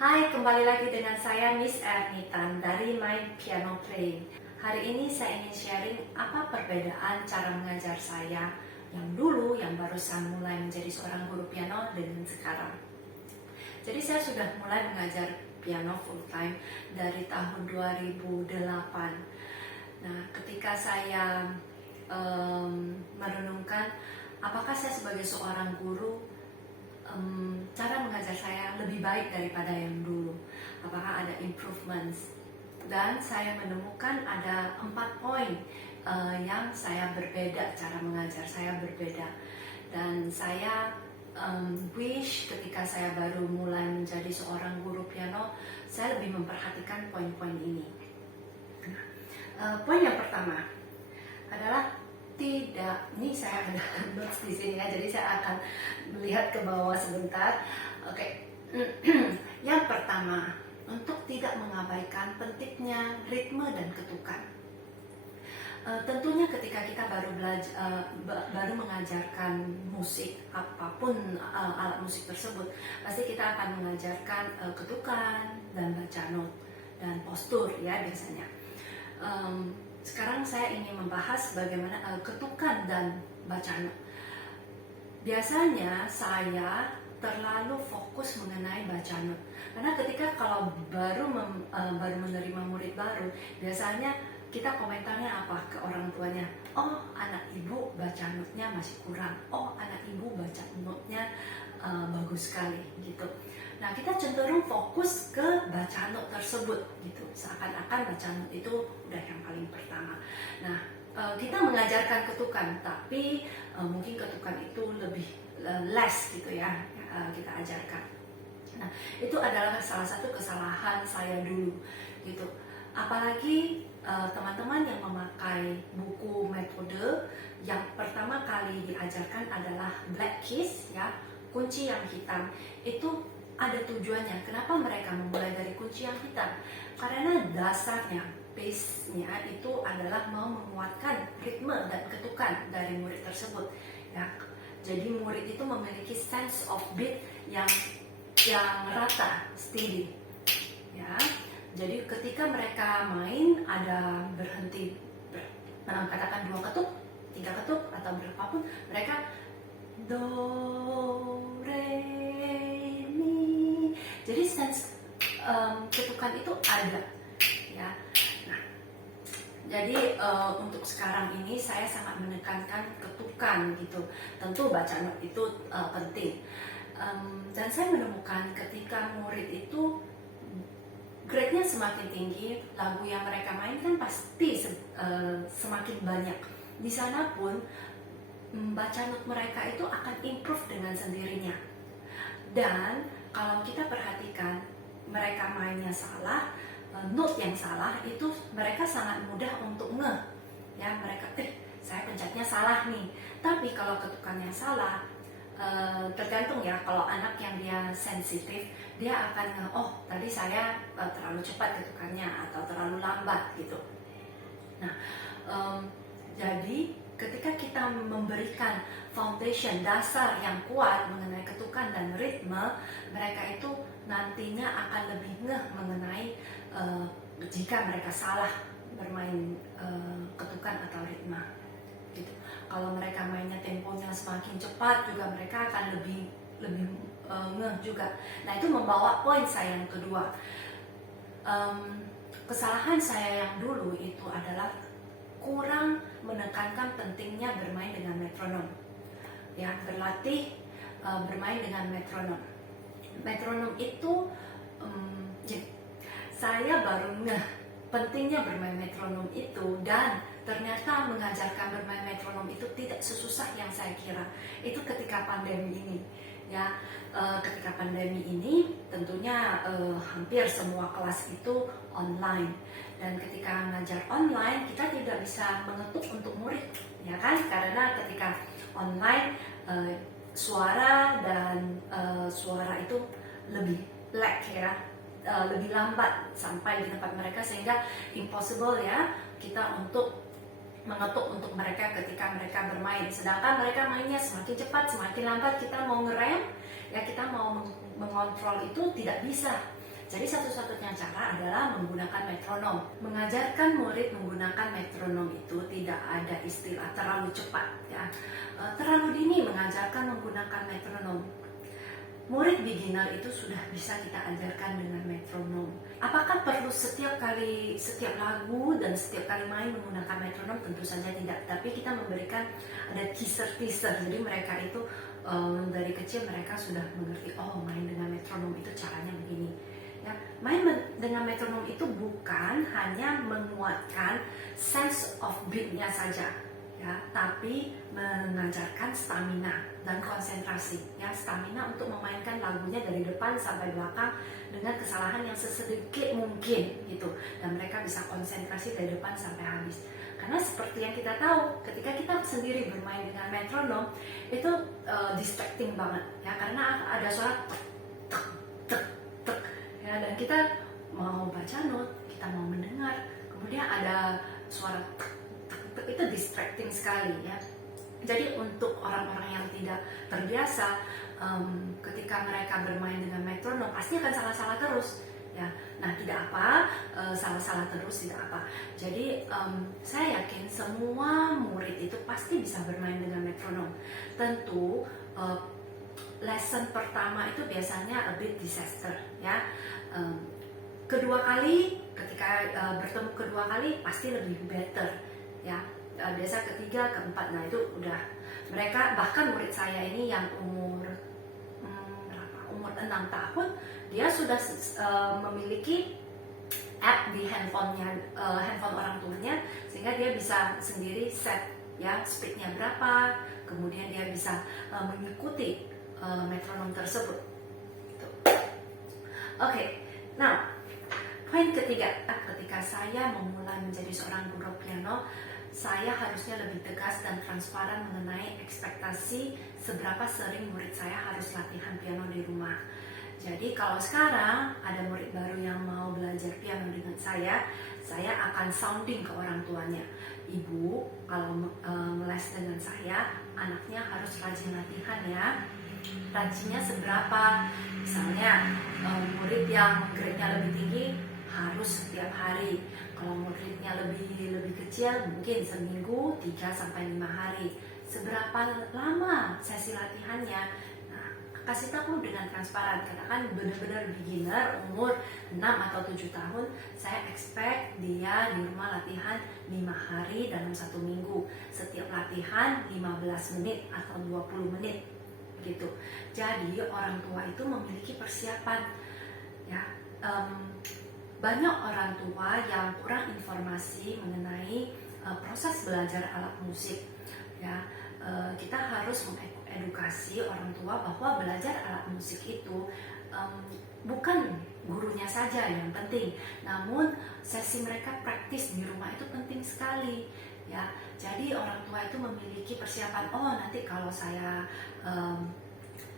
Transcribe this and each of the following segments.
Hai, kembali lagi dengan saya Miss Ernitan dari My Piano Playing. Hari ini saya ingin sharing apa perbedaan cara mengajar saya yang dulu, yang barusan mulai menjadi seorang guru piano dengan sekarang. Jadi saya sudah mulai mengajar piano full time dari tahun 2008. Nah, ketika saya merenungkan apakah saya sebagai seorang guru cara mengajar saya lebih baik daripada yang dulu, apakah ada improvements, dan saya menemukan ada 4 poin yang saya berbeda, cara mengajar saya berbeda, dan saya wish ketika saya baru mulai menjadi seorang guru piano saya lebih memperhatikan poin-poin ini. Poin yang pertama adalah tidak, ini saya ada notes di sini ya, jadi saya akan melihat ke bawah sebentar. Oke. Yang pertama, untuk tidak mengabaikan pentingnya ritme dan ketukan. Tentunya ketika kita baru mengajarkan musik, apapun alat musik tersebut, pasti kita akan mengajarkan ketukan dan baca not dan postur ya biasanya. Sekarang saya ingin membahas bagaimana ketukan dan baca not. Biasanya saya terlalu fokus mengenai baca not, karena ketika kalau baru menerima murid baru, biasanya kita komentarnya apa ke orang tuanya? Oh, anak ibu baca notnya masih kurang. Oh, anak ibu baca notnya bagus sekali gitu. Nah, kita cenderung fokus ke baca not tersebut gitu, seakan-akan baca not itu udah yang paling pertama. Nah, kita mengajarkan ketukan, tapi mungkin ketukan itu lebih less gitu ya, kita ajarkan. Nah, itu adalah salah satu kesalahan saya dulu gitu. Apalagi teman-teman yang memakai buku metode, yang pertama kali diajarkan adalah black keys ya, kunci yang hitam. Itu ada tujuannya. Kenapa mereka memulai dari kunci yang hitam? Karena dasarnya, base-nya itu adalah mau menguatkan ritme dan ketukan dari murid tersebut ya. Jadi murid itu memiliki sense of beat yang rata, steady ya. Jadi ketika mereka main ada berhenti, katakan 2 ketuk, 3 ketuk atau berapapun, mereka do, re, mi. Jadi sense ketukan itu ada ya. Nah, jadi untuk sekarang ini saya sangat menekankan ketukan gitu. Tentu baca not itu penting. Dan saya menemukan ketika murid itu grade-nya semakin tinggi, lagu yang mereka mainkan pasti semakin banyak. Di sana pun baca not mereka itu akan improve dengan sendirinya. Dan kalau kita perhatikan mereka mainnya salah, note yang salah itu mereka sangat mudah untuk ya, mereka saya pencetnya salah nih. Tapi kalau ketukannya salah, tergantung ya, kalau anak yang dia sensitif, dia akan oh tadi saya terlalu cepat ketukannya atau terlalu lambat gitu. Nah, jadi ketika kita memberikan foundation, dasar yang kuat mengenai ketukan dan ritme, mereka itu nantinya akan lebih mengenai jika mereka salah bermain ketukan atau ritme gitu. Kalau mereka mainnya temponya semakin cepat juga mereka akan lebih juga. Nah, itu membawa poin saya yang kedua. Kesalahan saya yang dulu itu adalah kurang menekankan pentingnya bermain dengan metronom ya, berlatih bermain dengan metronom. Metronom itu saya baru pentingnya bermain metronom itu, dan ternyata mengajarkan bermain metronom itu tidak sesusah yang saya kira. Itu ketika pandemi ini ya. Ketika pandemi ini tentunya hampir semua kelas itu online, dan ketika mengajar online kita tidak bisa mengetuk untuk murid ya kan, karena ketika online suara itu lebih lag ya, lebih lambat sampai di tempat mereka, sehingga impossible ya kita untuk mengetuk untuk mereka ketika mereka bermain. Sedangkan mereka mainnya semakin cepat, semakin lambat, kita mau ngerem ya, kita mau mengontrol itu tidak bisa. Jadi satu-satunya cara adalah menggunakan metronom. Mengajarkan murid menggunakan metronom itu tidak ada istilah terlalu cepat ya. Terlalu dini mengajarkan menggunakan metronom. Murid beginner itu sudah bisa kita ajarkan dengan metronom. Apakah perlu setiap lagu dan setiap kali main menggunakan metronom? Tentu saja tidak. Tapi kita memberikan ada teaser. Jadi mereka itu dari kecil mereka sudah mengerti, oh main dengan metronom itu caranya begini. Ya, main dengan metronom itu bukan hanya menguatkan sense of beat-nya saja. Ya, tapi mengajarkan stamina dan konsentrasi. Ya, stamina untuk memainkan lagunya dari depan sampai belakang dengan kesalahan yang sesedikit mungkin gitu, dan mereka bisa konsentrasi dari depan sampai habis. Karena seperti yang kita tahu, ketika kita sendiri bermain dengan metronom itu distracting banget ya, karena ada suara tek tek tek ya, dan kita mau baca not, kita mau mendengar, kemudian ada suara tek itu distracting sekali ya. Jadi untuk orang-orang yang tidak terbiasa, ketika mereka bermain dengan metronom pasti akan salah-salah terus ya. Nah tidak apa, salah-salah terus tidak apa. Jadi saya yakin semua murid itu pasti bisa bermain dengan metronom. Tentu lesson pertama itu biasanya a bit disaster ya. Kedua kali, ketika bertemu kedua kali pasti lebih better ya. Biasa ketiga, keempat, nah itu udah mereka, bahkan murid saya ini yang umur 6 tahun dia sudah memiliki app di handphone orang tuanya, sehingga dia bisa sendiri set ya speednya berapa, kemudian dia bisa mengikuti metronom tersebut gitu. Oke, nah poin ketiga, ketika saya memulai menjadi seorang guru piano, saya harusnya lebih tegas dan transparan mengenai ekspektasi seberapa sering murid saya harus latihan piano di rumah. Jadi kalau sekarang ada murid baru yang mau belajar piano dengan saya akan sounding ke orang tuanya. Ibu, kalau les dengan saya, anaknya harus rajin latihan ya. Rajinnya seberapa? Misalnya murid yang grade-nya lebih tinggi harus setiap hari. Kalau muridnya lebih kecil, mungkin seminggu 3-5 hari. Seberapa lama sesi latihannya? Nah, kasih tahu dengan transparan. Katakan benar-benar beginner, umur 6 atau 7 tahun, saya expect dia di rumah latihan 5 hari dalam 1 minggu. Setiap latihan 15 menit atau 20 menit gitu. Jadi orang tua itu memiliki persiapan ya. Banyak orang tua yang kurang informasi mengenai proses belajar alat musik ya. Kita harus mengedukasi orang tua bahwa belajar alat musik itu bukan gurunya saja yang penting, namun sesi mereka praktis di rumah itu penting sekali ya. Jadi orang tua itu memiliki persiapan, oh nanti kalau saya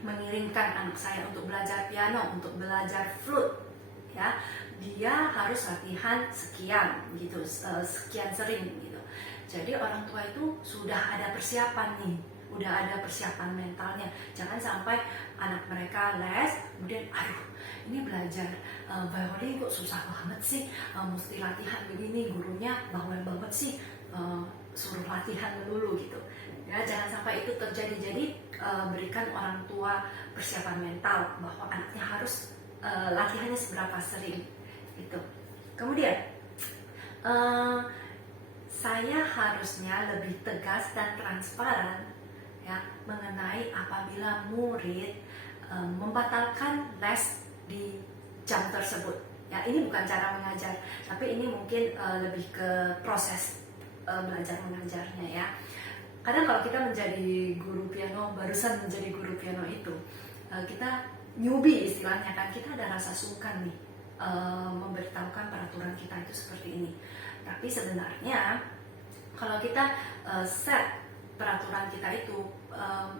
mengirimkan anak saya untuk belajar piano, untuk belajar flute ya, dia harus latihan sekian gitu, sekian sering gitu. Jadi orang tua itu sudah ada persiapan nih, udah ada persiapan mentalnya. Jangan sampai anak mereka les, kemudian aduh ini belajar violin kok susah banget sih, mesti latihan begini, gurunya bawel banget sih, suruh latihan dulu gitu ya. Jangan sampai itu terjadi. Jadi berikan orang tua persiapan mental bahwa anaknya harus latihannya seberapa sering gitu. Kemudian saya harusnya lebih tegas dan transparan ya mengenai apabila murid membatalkan les di jam tersebut ya. Ini bukan cara mengajar, tapi ini mungkin lebih ke proses belajar mengajarnya ya. Kadang kalau kita menjadi guru piano, barusan menjadi guru piano itu kita newbie istilahnya kan, kita ada rasa sungkan nih memberitahukan peraturan kita itu seperti ini. Tapi sebenarnya kalau kita set peraturan kita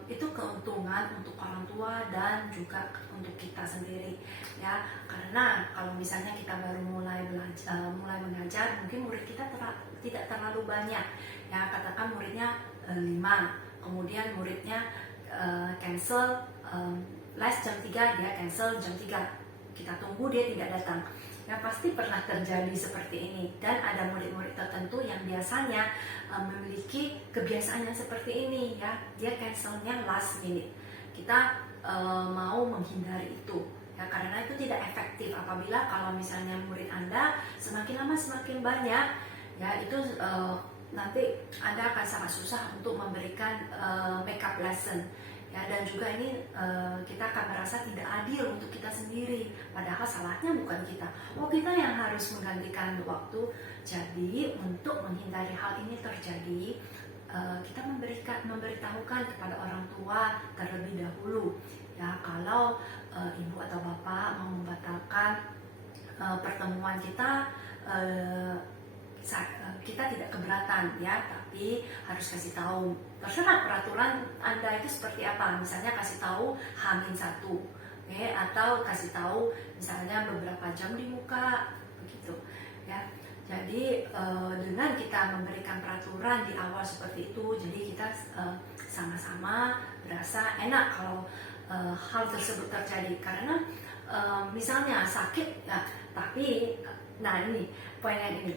itu keuntungan untuk orang tua dan juga untuk kita sendiri ya. Karena kalau misalnya kita baru mulai mengajar, mungkin murid kita tidak terlalu banyak ya. Katakan muridnya 5, kemudian muridnya cancel les jam 3, dia cancel jam 3 kita tunggu dia tidak datang. Ya pasti pernah terjadi seperti ini, dan ada murid-murid tertentu yang biasanya memiliki kebiasaan yang seperti ini, ya dia cancelnya last minute. Kita mau menghindari itu, ya karena itu tidak efektif. Apabila kalau misalnya murid Anda semakin lama semakin banyak, ya itu nanti Anda akan sangat susah untuk memberikan makeup lesson. Ya, dan juga ini kita akan merasa tidak adil untuk kita sendiri, padahal salahnya bukan kita. Kita yang harus menggantikan waktu. Jadi untuk menghindari hal ini terjadi, kita memberitahukan kepada orang tua terlebih dahulu. Ya, kalau ibu atau bapak mau membatalkan pertemuan kita, kita tidak keberatan, ya, tapi harus kasih tahu. Terserah peraturan Anda itu seperti apa. Misalnya kasih tahu H-1, atau kasih tahu misalnya beberapa jam di muka, begitu, ya. Jadi dengan kita memberikan peraturan di awal seperti itu, jadi kita sama-sama berasa enak kalau hal tersebut terjadi. Karena misalnya sakit, ya, tapi nah ini poin yang ini.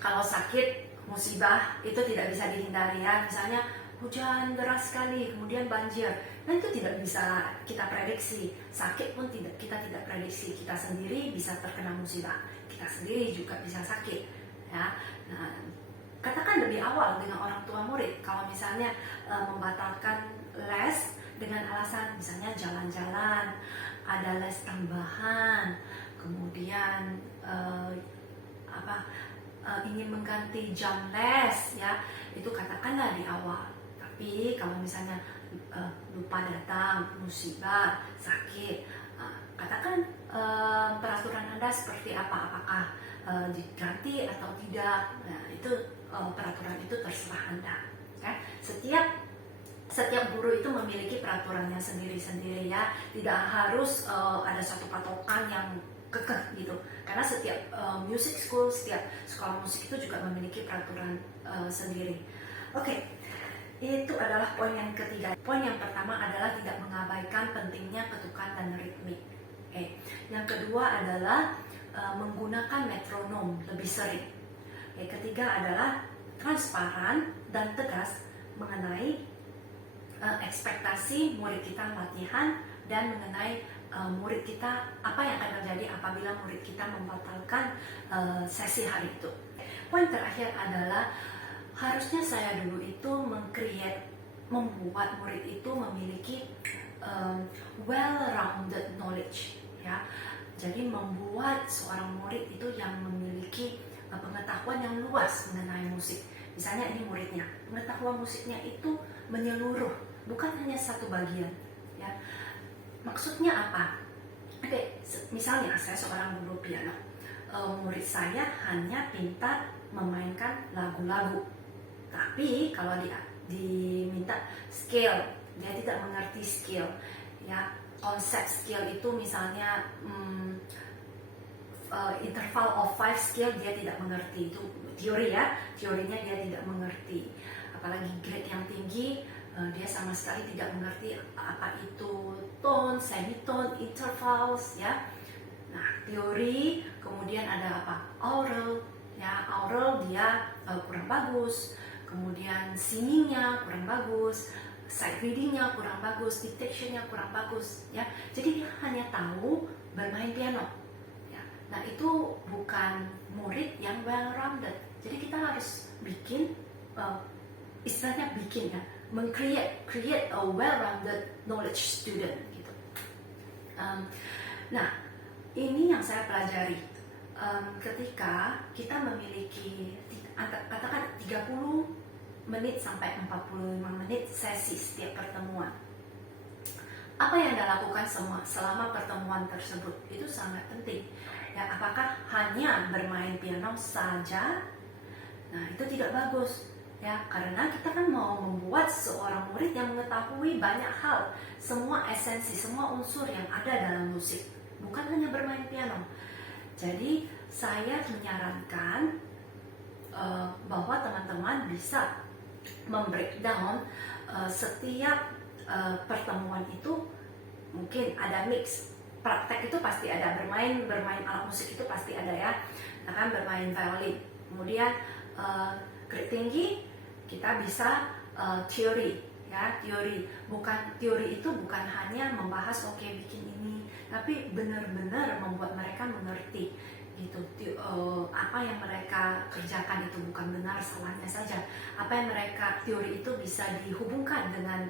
Kalau sakit, musibah itu tidak bisa dihindari, ya. Misalnya hujan deras sekali, kemudian banjir, dan itu tidak bisa kita prediksi. Sakit pun kita tidak prediksi. Kita sendiri bisa terkena musibah, kita sendiri juga bisa sakit, ya. Nah, katakan lebih awal dengan orang tua murid. Kalau misalnya membatalkan les dengan alasan misalnya jalan-jalan, ada les tambahan, kemudian ingin mengganti jam les, ya, itu katakanlah di awal. Tapi kalau misalnya lupa datang, musibah, sakit, katakan peraturan Anda seperti apa, apakah diganti atau tidak. Nah, itu peraturan itu terserah Anda, ya. Setiap guru itu memiliki peraturannya sendiri-sendiri, ya. Tidak harus ada satu patokan yang kekeh gitu, karena setiap music school, setiap sekolah musik itu juga memiliki peraturan sendiri. Oke, itu adalah poin yang ketiga. Poin yang pertama adalah tidak mengabaikan pentingnya ketukan dan ritmik. Yang kedua adalah menggunakan metronom lebih sering. Ketiga adalah transparan dan tegas mengenai ekspektasi murid kita latihan, dan mengenai murid kita, apa yang akan terjadi apabila murid kita membatalkan sesi hari itu. Poin terakhir adalah harusnya saya dulu itu membuat murid itu memiliki well-rounded knowledge, ya. Jadi membuat seorang murid itu yang memiliki pengetahuan yang luas mengenai musik. Misalnya ini muridnya, pengetahuan musiknya itu menyeluruh, bukan hanya satu bagian, ya. Maksudnya apa? Misalnya saya seorang guru piano, murid saya hanya pintar memainkan lagu-lagu, tapi kalau diminta scale, dia tidak mengerti scale, ya. Konsep scale itu misalnya interval of 5 scale dia tidak mengerti, itu teori, ya, teorinya dia tidak mengerti. Apalagi grade yang tinggi, dia sama sekali tidak mengerti apa itu tone, semitone, intervals, ya. Nah, teori, kemudian ada apa? Aural, ya. Aural dia kurang bagus, kemudian singingnya kurang bagus, sight readingnya kurang bagus, dictationnya kurang bagus, ya. Jadi dia hanya tahu bermain piano, ya. Nah, itu bukan murid yang well-rounded. Jadi kita harus bikin, istilahnya bikin, ya, create a well-rounded knowledge student gitu. Nah, ini yang saya pelajari ketika kita memiliki katakan 30 menit sampai 45 menit sesi setiap pertemuan. Apa yang Anda lakukan selama pertemuan tersebut itu sangat penting, ya. Apakah hanya bermain piano saja? Nah, itu tidak bagus, ya, karena kita kan mau membuat seorang murid yang mengetahui banyak hal, semua esensi, semua unsur yang ada dalam musik, bukan hanya bermain piano. Jadi saya menyarankan bahwa teman-teman bisa membreakdown setiap pertemuan itu, mungkin ada mix praktek itu pasti ada, bermain alat musik itu pasti ada ya, akan bermain violin. Kemudian grade tinggi kita bisa teori ya, teori itu bukan hanya membahas oke bikin ini, tapi benar-benar membuat mereka mengerti gitu. Apa yang mereka kerjakan itu bukan benar salahnya saja, apa yang mereka teori itu bisa dihubungkan dengan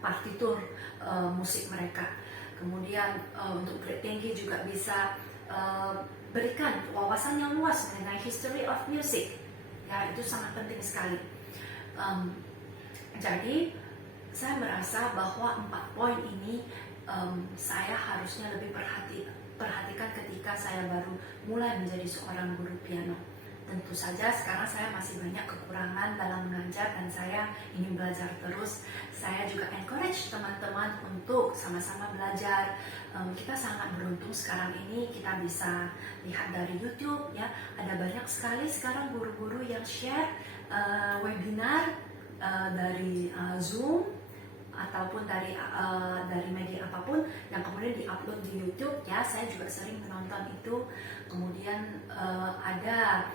partitur musik mereka. Kemudian untuk grade tinggi juga bisa berikan wawasan yang luas mengenai history of music ya, itu sangat penting sekali. Jadi saya merasa bahwa 4 poin ini saya harusnya lebih perhatikan ketika saya baru mulai menjadi seorang guru piano. Tentu saja sekarang saya masih banyak kekurangan dalam mengajar dan saya ingin belajar terus. Saya juga encourage teman-teman untuk sama-sama belajar. Kita sangat beruntung sekarang ini, kita bisa lihat dari YouTube ya, ada banyak sekali sekarang guru-guru yang share webinar dari Zoom ataupun dari media apapun yang kemudian diupload di YouTube ya. Saya juga sering menonton itu. Kemudian ada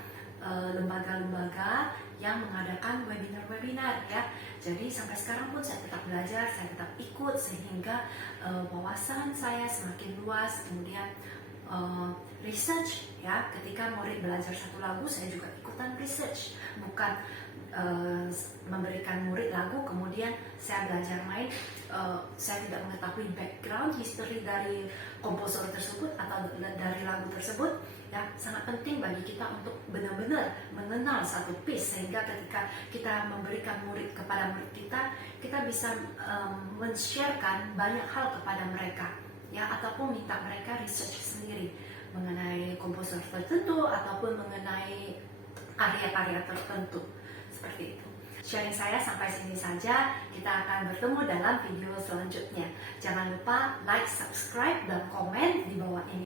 lembaga-lembaga yang mengadakan webinar-webinar ya. Jadi sampai sekarang pun saya tetap belajar, saya tetap ikut, sehingga wawasan saya semakin luas. Kemudian research ya, ketika murid belajar satu lagu saya juga ikutan research, bukan memberikan murid lagu kemudian saya belajar main. Saya tidak mengetahui background history dari komposer tersebut atau dari lagu tersebut ya. Sangat penting bagi kita untuk benar-benar mengenal satu piece, sehingga ketika kita memberikan murid kepada murid kita bisa men-sharekan banyak hal kepada mereka ya, ataupun minta mereka research sendiri mengenai komposer tertentu ataupun mengenai karya-karya tertentu. Seperti itu. Sharing saya sampai sini saja. Kita akan bertemu dalam video selanjutnya. Jangan lupa like, subscribe, dan komen di bawah ini.